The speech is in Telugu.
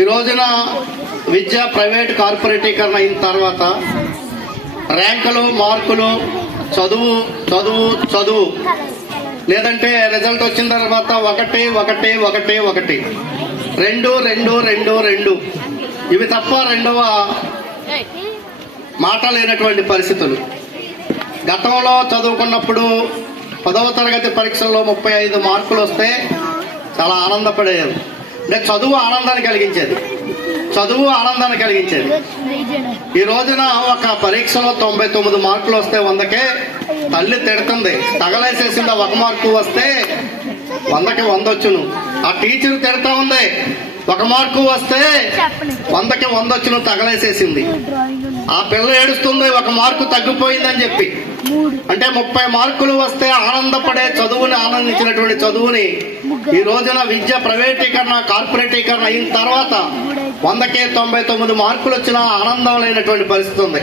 ఈ రోజున విద్య ప్రైవేట్ కార్పొరేటీకరణ అయిన తర్వాత ర్యాంకులు, మార్కులు, చదువు చదువు చదువు లేదంటే రిజల్ట్ వచ్చిన తర్వాత ఒకటి ఒకటి ఒకటి ఒకటి 2 2 2 2 ఇవి తప్ప రెండవ మాట లేనటువంటి పరిస్థితులు. గతంలో చదువుకున్నప్పుడు 10వ తరగతి పరీక్షల్లో 35 మార్కులు వస్తే చాలా ఆనందపడేది. అంటే చదువు ఆనందాన్ని కలిగించేది. ఈ రోజున ఒక పరీక్షలో 99 మార్కులు వస్తే 100కే తల్లి తిడుతుంది, తగలేసేసింది. 1 మార్కు వస్తే 100కి 100 వచ్చును. ఆ టీచర్ తిడతా ఉంది, 1 మార్కు వస్తే 100కి 100 వచ్చును, తగలేసేసింది. ఆ పిల్ల ఏడుస్తుంది, 1 మార్కు తగ్గిపోయిందని చెప్పి. అంటే 30 మార్కులు వస్తే ఆనందపడే చదువుని, ఆనందించినటువంటి చదువుని ఈ రోజున విద్య ప్రైవేటీకరణ, కార్పొరేటీకరణ అయిన తర్వాత 100కే 99 మార్కులు వచ్చినా ఆనందం లేనటువంటి పరిస్థితి ఉంది.